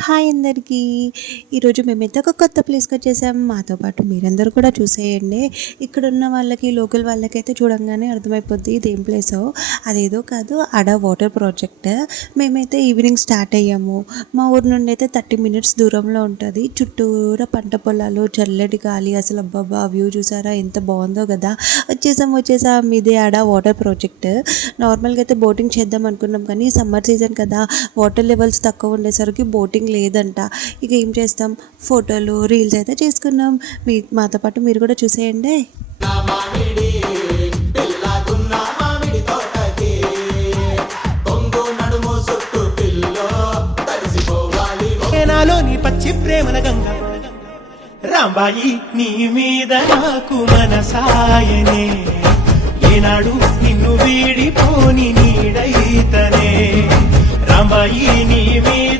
Hi అందరికీ. ఈరోజు మేమైతే ఒక కొత్త ప్లేస్కి వచ్చేసాం. మాతో పాటు మీరందరూ కూడా చూసేయండి. ఇక్కడ ఉన్న వాళ్ళకి, లోకల్ వాళ్ళకైతే చూడంగానే అర్థమైపోద్ది ఇది ఏం ప్లేసో. అదేదో కాదు, అడ వాటర్ ప్రాజెక్ట్. మేమైతే ఈవినింగ్ స్టార్ట్ అయ్యాము. మా ఊరు నుండి అయితే 30 మినిట్స్ దూరంలో ఉంటుంది. చుట్టూరా పంట పొలాలు, చల్లటి గాలి. అసలు అబ్బాబా వ్యూ చూసారా ఎంత బాగుందో కదా. వచ్చేసాం. ఇదే అడ వాటర్ ప్రాజెక్ట్. నార్మల్గా అయితే బోటింగ్ చేద్దాం అనుకున్నాం, కానీ సమ్మర్ సీజన్ కదా, వాటర్ లెవెల్స్ తక్కువ ఉండేసరికి బోటింగ్ లేదంట. ఇక ఏం చేస్తాం, ఫోటోలు, రీల్స్ అయితే చేసుకున్నాం. మాతో పాటు మీరు కూడా చూసేయండి. పచ్చి ప్రేమల గంగ రాంబాయి నీ మీద నాకు మనసాయనే, ఏనాడు నిన్ను వీడిపోని నీడైతనే. రాంబాయి నీ మీద